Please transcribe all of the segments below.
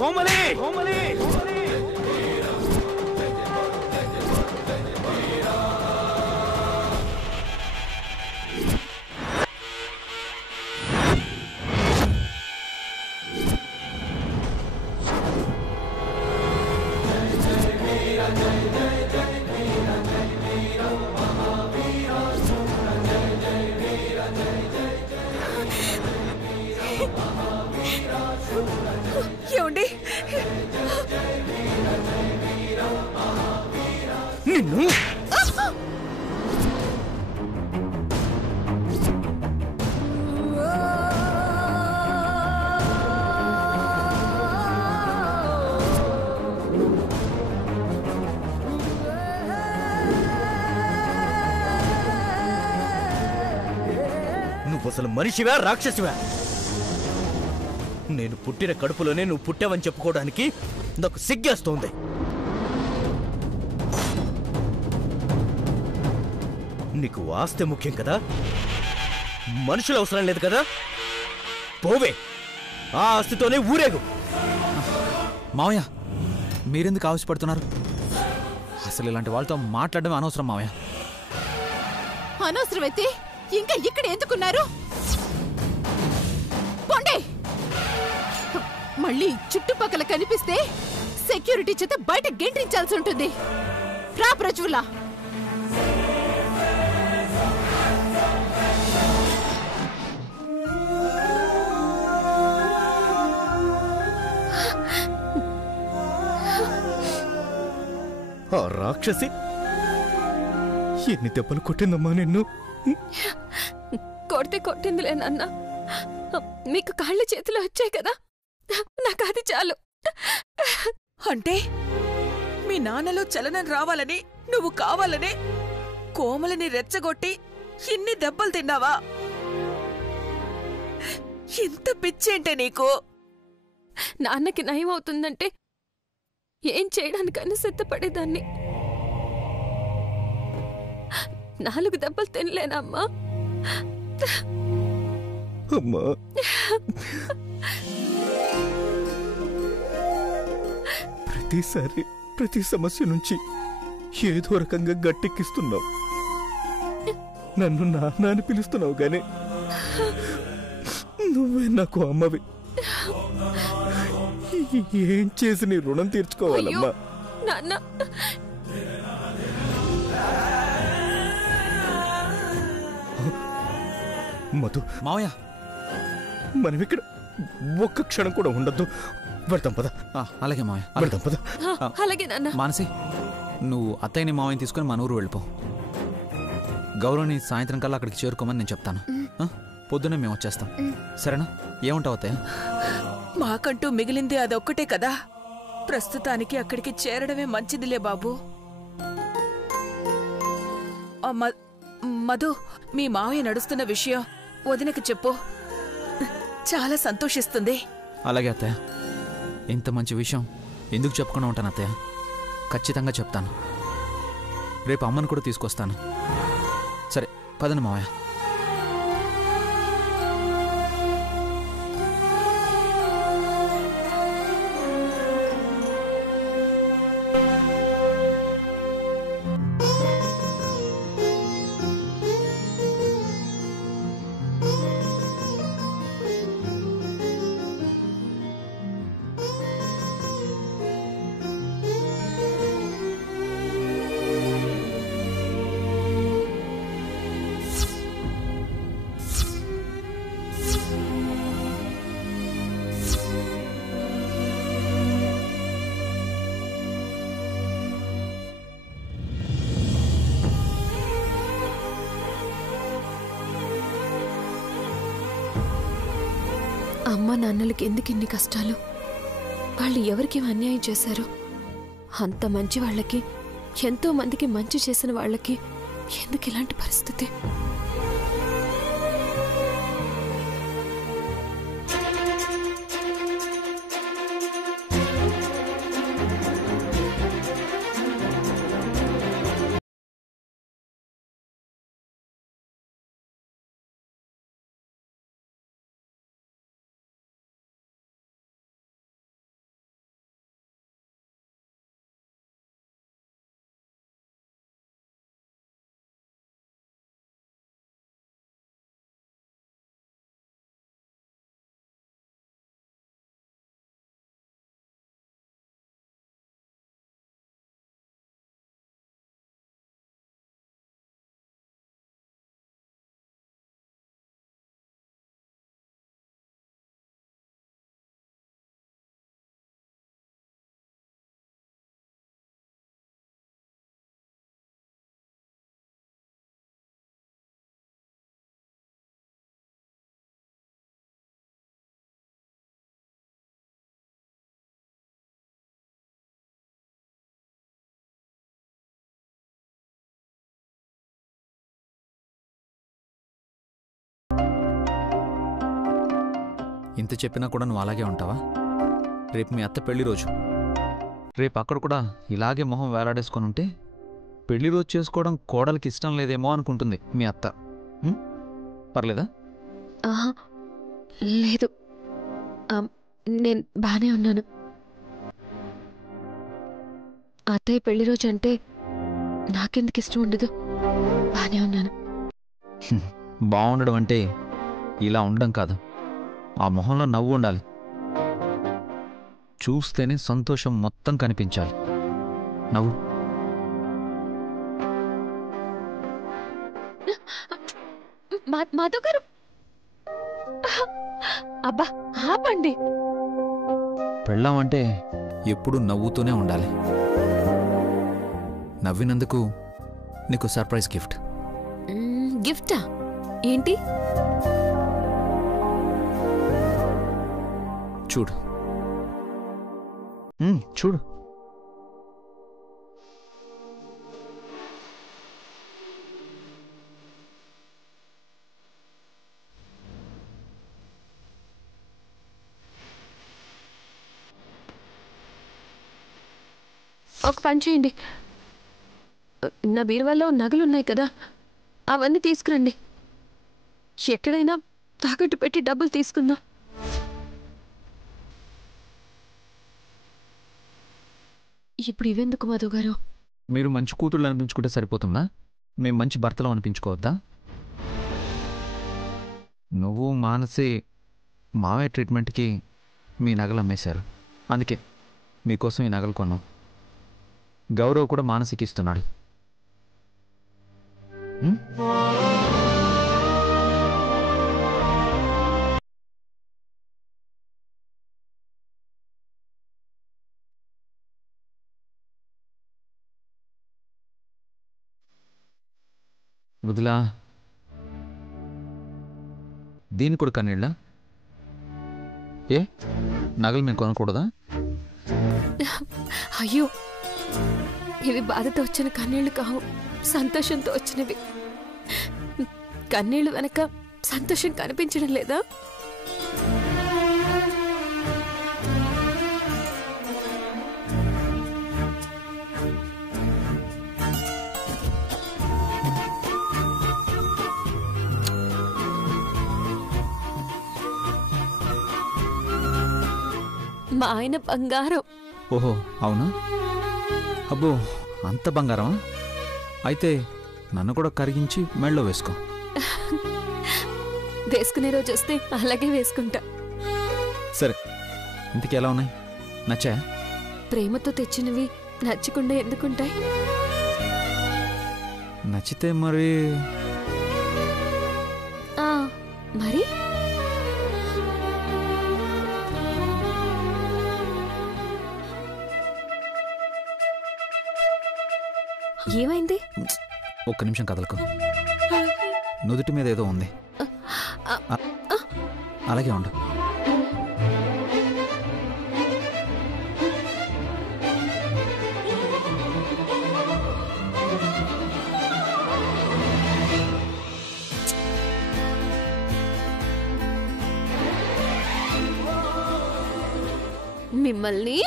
కోమలి కోమలి కోమలి ఏమండి నిన్ను నువ్వు అసలు మనిషివా రాక్షసివా? నేను పుట్టిన కడుపులోనే నువ్వు పుట్టావని చెప్పుకోవడానికి నాకు సిగ్గేస్తోంది. నీకు ఆస్తి ముఖ్యం కదా, మనుషులు అవసరం లేదు కదా? పోవే, ఆ ఆస్తితోనే ఊరేగు. మావయ్య, మీరెందుకు ఆవేశపడుతున్నారు? అసలు ఇలాంటి వాళ్ళతో మాట్లాడడం అనవసరం మావయ్య. అనవసరమైతే ఇంకా ఇక్కడ ఎందుకున్నారు? పోండి. మళ్ళీ చుట్టుపక్కల కనిపిస్తే సెక్యూరిటీ చేత బయట గెంటించాల్సి ఉంటుంది. రా ప్రజ్వల. ఆ రాక్షసి ఎన్ని దెబ్బలు కొట్టిందమ్మా నిన్ను? కొడితే కొట్టిందిలే నాన్న, మీకు కాళ్ళు చేతులు వచ్చాయి కదా, నాకు అది చాలు. అంటే మీ నాన్నలో చలనం రావాలని నువ్వు కావాలని కోమలిని రెచ్చగొట్టి ఇన్ని దెబ్బలు తిన్నావా? ఎంత పిచ్చేంటే నీకు? నాన్నకి నయం అవుతుందంటే ఏం చేయడానికైనా సిద్ధపడేదాన్ని. 4 దెబ్బలు తినలేనమ్మా. అమ్మా, ప్రతిసారి ప్రతి సమస్య నుంచి ఏదో రకంగా గట్టెక్కిస్తున్నావు. నన్ను నాన్న అని పిలుస్తున్నావు గాని నువ్వే నాకు అమ్మవి. ఏం చేసి నీ రుణం తీర్చుకోవాలమ్మా? నాన్న, మధు, మావయ్య, మనం ఇక్కడ ఒక్క క్షణం కూడా ఉండద్దు. వెళ్తాం పద. అలాగే మావయ్య, వెళ్తాం పద. అలాగే నాన్న. మానసి, నువ్వు అత్తయ్యని మావయ్యని తీసుకుని మన ఊరు వెళ్ళిపో. గౌరవని సాయంత్రం కల్లా అక్కడికి చేరుకోమని నేను చెప్తాను. పొద్దున్నే మేము వచ్చేస్తాం, సరేనా? ఏముంటావు అత్తయ్య? మాకంటూ మిగిలింది అదొక్కటే కదా. ప్రస్తుతానికి అక్కడికి చేరడమే మంచిదిలే బాబు. మధు, మీ మావయ్య నడుస్తున్న విషయం వదినకి చెప్పు, చాలా సంతోషిస్తుంది. అలాగే అత్తయ్య, ఇంత మంచి విషయం ఎందుకు చెప్పకుండా ఉంటాను అత్తయ్య? ఖచ్చితంగా చెప్తాను. రేపు అమ్మను కూడా తీసుకొస్తాను. సరే పదండి మావయ్య. అమ్మ నాన్నలకి ఎందుకు ఇన్ని కష్టాలు? వాళ్ళు ఎవరికి అన్యాయం చేశారు? అంత మంచి వాళ్ళకి, ఎంతో మందికి మంచి చేసిన వాళ్ళకి ఎందుకు ఇలాంటి పరిస్థితి? ఇంత చెప్పినా కూడా నువ్వు అలాగే ఉంటావా? రేపు మీ అత్త పెళ్లి రోజు, రేపు అక్కడ కూడా ఇలాగే మొహం వేలాడేసుకొని ఉంటే పెళ్లి రోజు చేసుకోవడం కోడలికి ఇష్టం లేదేమో అనుకుంటుంది మీ అత్త. పర్లేదా? ఆహా, లేదు, నేను బానే ఉన్నాను. అత్తయ్య పెళ్లి రోజు అంటే నాకెందుకు ఇష్టం ఉండదు, బానే ఉన్నాను. బాగుండడం అంటే ఇలా ఉండడం కాదు, ఆ మొహంలో నవ్వు ఉండాలి, చూస్తేనే సంతోషం మొత్తం కనిపించాలి. నవ్వు. మాధవ్ గారు, అబ్బా ఆపండి. పెళ్ళాం అంటే ఎప్పుడూ నవ్వుతూనే ఉండాలి. నవ్వినందుకు నీకు సర్ప్రైజ్ గిఫ్ట్. గిఫ్టా? ఏంటి? చూడు చూడు. ఒక పని చేయండి, నా బీరువాలో నగలున్నాయి కదా, అవన్నీ తీసుకురండి. ఎక్కడైనా తాకట్టు పెట్టి డబ్బులు తీసుకుందాం. ఇప్పుడు ఇవెందుకు మధు గారు? మీరు మంచి కూతుళ్ళు అనిపించుకుంటే సరిపోతుందా? మేము మంచి భర్తలు అనిపించుకోవద్దా? నువ్వు మానసి మావయ్య ట్రీట్మెంట్కి మీ నగలు అమ్మేశారు, అందుకే మీకోసం ఈ నగలు కొన్నాం. గౌరవ్ కూడా మానసికి ఇస్తున్నాడు. వదిలా, దీని కూడా కన్నీళ్ళ? ఏ నగలు మేము కొనకూడదా? అయ్యో, ఇవి బాధతో వచ్చిన కన్నీళ్లు కావు, సంతోషంతో వచ్చినవి. కన్నీళ్లు వెనక సంతోషం కనిపించడం లేదా? మా ఆయన బంగారం. ఓహో అవునా? అబ్బో అంత బంగారమా? అయితే నన్ను కూడా కరిగించి మెళ్ళో వేసుకో. వేసుకునే రోజు వస్తే అలాగే వేసుకుంటా. సరే, ఇంతకీ ఎలా ఉన్నాయి? నచ్చాయా? ప్రేమతో తెచ్చినవి నచ్చకుండా ఎందుకుంటాయి? నచ్చితే మరి మరి ఏమైంది? ఒక్క నిమిషం కదలకు. నుదుటి మీద ఏదో ఉంది, అలాగే ఉండు. మిమ్మల్ని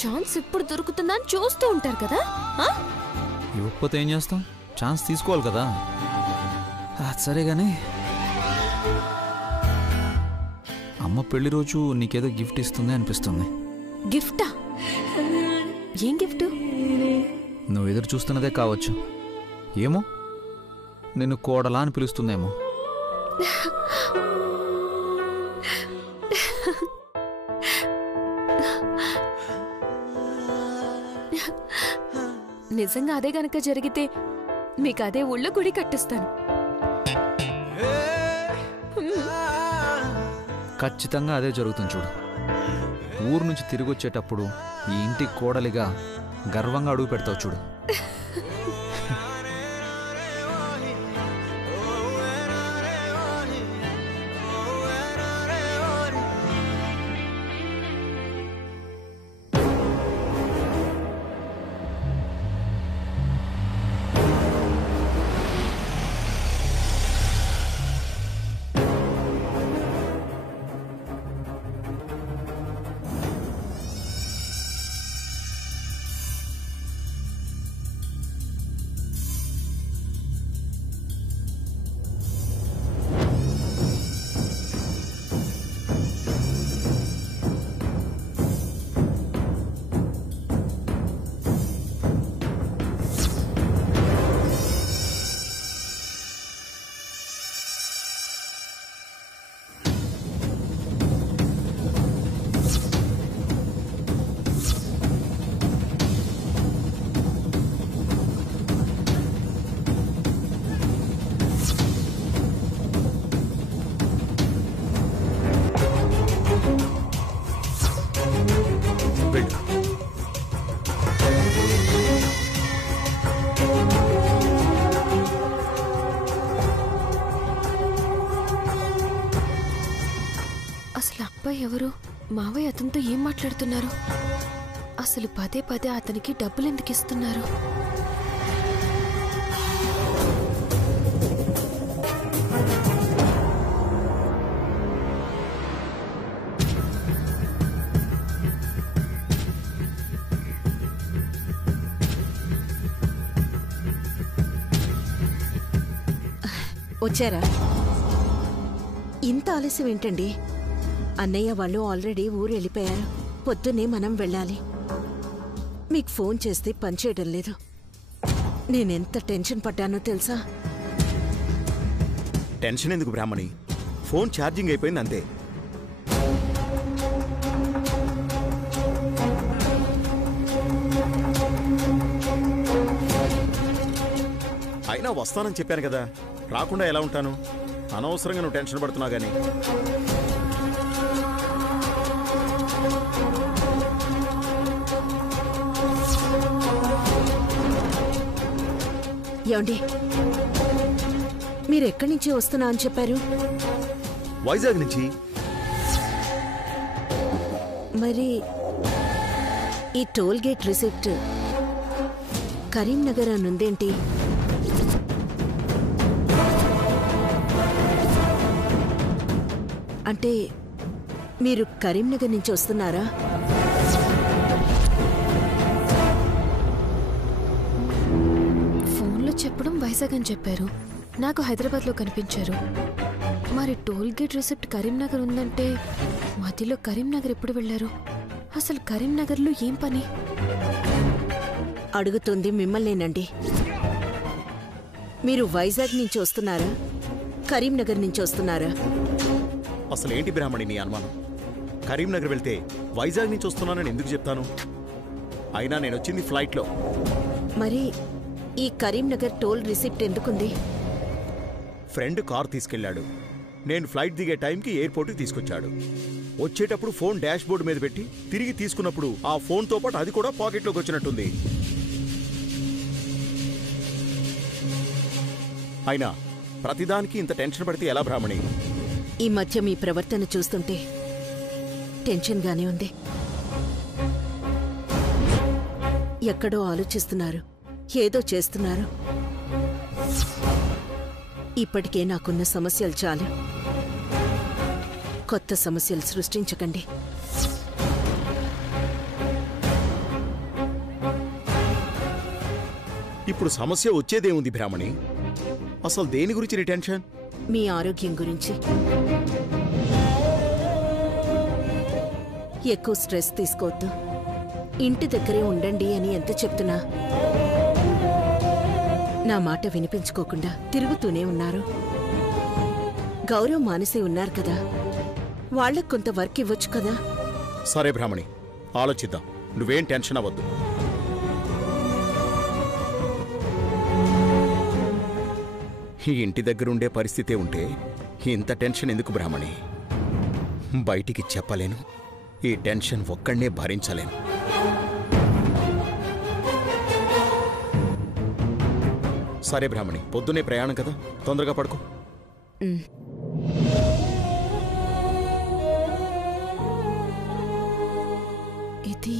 ఛాన్స్ ఎప్పుడు దొరుకుతుందా అని చూస్తూ ఉంటారు కదా. ఇవ్వకపోతే ఏం చేస్తాం? ఛాన్స్ తీసుకోవాలి కదా. సరే గానీ, అమ్మ పెళ్లి రోజు నీకేదో గిఫ్ట్ ఇస్తుంది అనిపిస్తుంది. గిఫ్టా? ఏం గిఫ్ట్? నువ్వు ఎదురు చూస్తున్నదే కావచ్చు. ఏమో, నిన్ను కోడలా అని పిలుస్తుందేమో. నిజంగా అదే గనక జరిగితే మీకు అదే ఊళ్ళో గుడి కట్టిస్తాను. ఖచ్చితంగా అదే జరుగుతుంది చూడు. ఊరు నుంచి తిరిగి వచ్చేటప్పుడు ఈ ఇంటి కోడలిగా గర్వంగా అడుగు పెడతావు చూడు. అసలు అబ్బాయి ఎవరు? మావయ్య అతనితో ఏం మాట్లాడుతున్నారు? అసలు పదే పదే అతనికి డబ్బులు ఎందుకు ఇస్తున్నారు? వచ్చారా? ఇంత ఆలస్యం ఏంటండి? అన్నయ్య వాళ్ళు ఆల్రెడీ ఊరు వెళ్ళిపోయారు. పొద్దున్నే మనం వెళ్ళాలి. మీకు ఫోన్ చేస్తే పనిచేయడం లేదు. నేనెంత టెన్షన్ పడ్డానో తెలుసా? టెన్షన్ ఎందుకు బ్రాహ్మణి? ఫోన్ ఛార్జింగ్ అయిపోయింది అంతే. అయినా వస్తానని చెప్పాను కదా, రాకుండా ఎలా ఉంటాను? అనవసరంగా నువ్వు టెన్షన్ పడుతున్నావు గానీ. ఏమండి, మీరెక్కడి నుంచి వస్తున్నా అని చెప్పారు? వైజాగ్ నుంచి. మరి ఈ టోల్ గేట్ రిసిప్ట్ కరీంనగర్ అని ఉందేంటి? అంటే మీరు కరీంనగర్ నుంచి వస్తున్నారా? ఫోన్లో చెప్పడం వైజాగ్ అని చెప్పారు. నాకు హైదరాబాద్లో కనిపించారు. మరి టోల్ గేట్ రిసిప్ట్ కరీంనగర్ ఉందంటే మధ్యలో కరీంనగర్ ఎప్పుడు వెళ్లారు? అసలు కరీంనగర్లో ఏం పని? అడుగుతుంది మిమ్మల్నేనండి. మీరు వైజాగ్ నుంచి వస్తున్నారా, కరీంనగర్ నుంచి వస్తున్నారా? అసలు ఏంటి బ్రాహ్మణి నీ అనుమానం? కరీంనగర్ వెళ్తే వైజాగ్ నుంచి వస్తున్నానని ఎందుకు చెప్తాను? అయినా నేను వచ్చింది ఫ్లైట్లో. మరి ఈ కరీంనగర్ టోల్ రిసిప్ట్ ఎందుకుంది? ఫ్రెండ్ కార్ తీసుకెళ్లాడు. నేను ఫ్లైట్ దిగే టైంకి ఎయిర్పోర్ట్కి తీసుకొచ్చాడు. వచ్చేటప్పుడు ఫోన్ డాష్ బోర్డు మీద పెట్టి తిరిగి తీసుకున్నప్పుడు ఆ ఫోన్తో పాటు అది కూడా పాకెట్లోకి వచ్చినట్టుంది. అయినా ప్రతిదానికి ఇంత టెన్షన్ పడితే ఎలా బ్రాహ్మణి? ఈ మధ్య మీ ప్రవర్తన చూస్తుంటే టెన్షన్గానే ఉంది. ఎక్కడో ఆలోచిస్తున్నారు, ఏదో చేస్తున్నారు. ఇప్పటికే నాకున్న సమస్యలు చాలు. కొత్త సమస్యలు సృష్టించకండి. ఇప్పుడు సమస్య వచ్చేదేముంది బ్రాహ్మణి? అసలు దేని గురించి నీ టెన్షన్? మీ ఆరోగ్యం గురించి. ఎక్కువ స్ట్రెస్ తీసుకోవద్దు, ఇంటి దగ్గరే ఉండండి అని ఎంత చెప్తున్నా నా మాట వినిపించుకోకుండా తిరుగుతూనే ఉన్నారు. గౌరవ్ మానసి ఉన్నారు కదా, వాళ్లకు కొంత వర్క్ ఇవ్వచ్చు కదా. సరే బ్రాహ్మణి, ఆలోచిద్దాం. నువ్వేం టెన్షన్ అవ్వద్దు. ఈ ఇంటి దగ్గరుండే పరిస్థితే ఉంటే ఇంత టెన్షన్ ఎందుకు బ్రాహ్మణి? బయటికి చెప్పలేను, ఈ టెన్షన్ ఒక్కడే భరించలేను. సరే బ్రాహ్మణి, పొద్దునే ప్రయాణం కదా, తొందరగా పడుకో. ఇది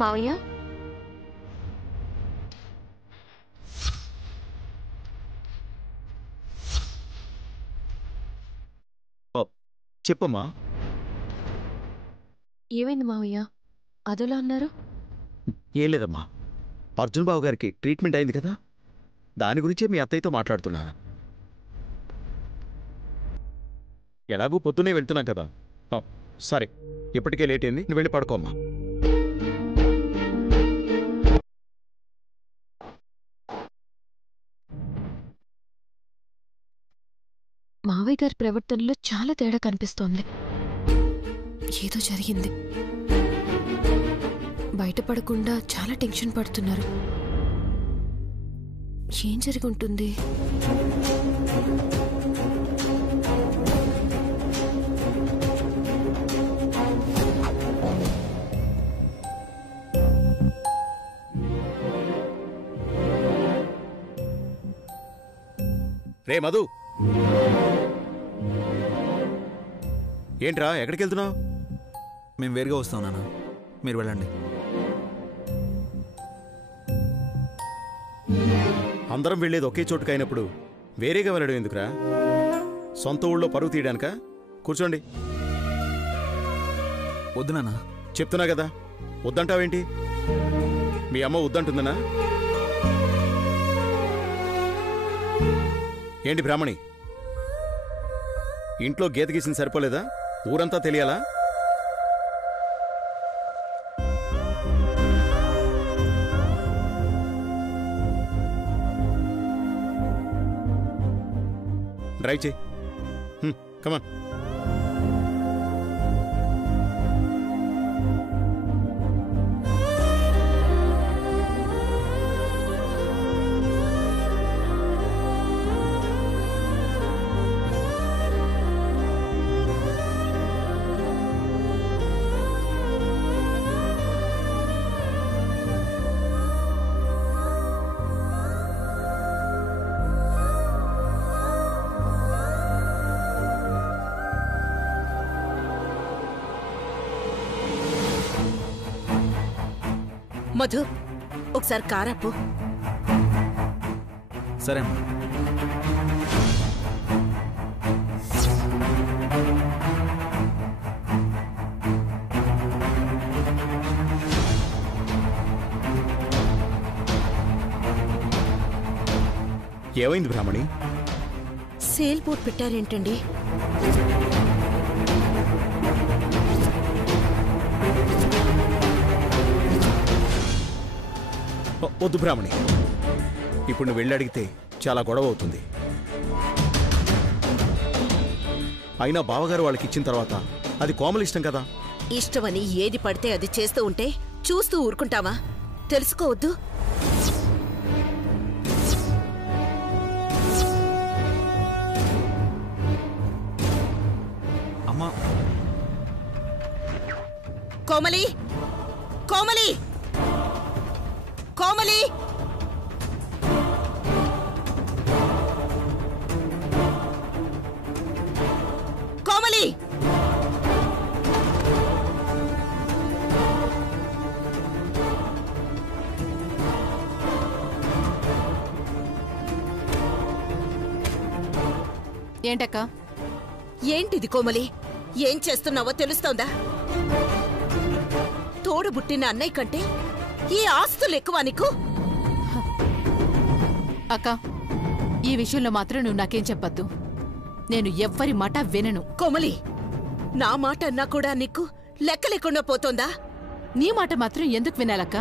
మావయ్య, చెప్పమ్మా. ఏమైంది మావయ్య? అదోలా అన్నారు? ఏం లేదమ్మా, అర్జున్ బాబు గారికి ట్రీట్మెంట్ అయింది కదా, దాని గురించే మీ అత్తయ్యతో మాట్లాడుతున్నా. ఎలాగూ పొద్దునే వెళ్తున్నాం కదా. సరే, ఇప్పటికే లేట్ అయింది, నువ్వు వెళ్ళి పడుకోమ్మా. మావయ్య గారి ప్రవర్తనలో చాలా తేడా కనిపిస్తోంది. ఏదో జరిగింది. బయటపడకుండా చాలా టెన్షన్ పడుతున్నారు. ఏం జరిగి ఉంటుంది? రే మధు, ఏంట్రా ఎక్కడికి వెళ్తున్నావు? మేము వేరుగా వస్తాం నాన్న, మీరు వెళ్ళండి. అందరం వెళ్ళేది ఒకే చోటుకు అయినప్పుడు వేరేగా వెళ్ళడం ఎందుకురా? సొంత ఊళ్ళో పరువు తీయడానిక? కూర్చోండి. వద్దు నాన్న. చెప్తున్నా కదా, వద్దంటావేంటి? మీ అమ్మ వద్దంటుందనా? ఏంటి బ్రాహ్మణి, ఇంట్లో గీత గీసిన సరిపోలేదా? ఊరంతా తెలియాలా? డ్రైవ్ చేయి. కమాన్. మధు, ఒకసారి కారాపు. సరే అమ్మా. ఏమైంది బ్రాహ్మణి? Sale board పెట్టారేంటండి? వద్దు బ్రాహ్మణి, ఇప్పుడు నువ్వు వెళ్ళి అడిగితే చాలా గొడవ అవుతుంది. అయినా బావగారు వాళ్ళకి ఇచ్చిన తర్వాత అది కోమలి ఇష్టం కదా. ఇష్టమని ఏది పడితే అది చేస్తూ ఉంటే చూస్తూ ఊరుకుంటావా? తెలుసుకోవద్దు? అమ్మా. కోమలి, కోమలి, కోమలి! కోమలి! ఏంటక్క? ఏంటిది కోమలి? ఏం చేస్తున్నావో తెలుస్తోందా? తోడబుట్టిన అన్నయ్య కంటే ఈ ఆస్తులు ఎక్కువ నీకు? అక్క, ఈ విషయంలో మాత్రం నువ్వు నాకేం చెప్పద్దు. నేను ఎవ్వరి మాట వినను. కోమలి, నా మాట అన్నా కూడా నీకు లెక్క లేకుండా పోతోందా? నీ మాట మాత్రం ఎందుకు వినాలక్క?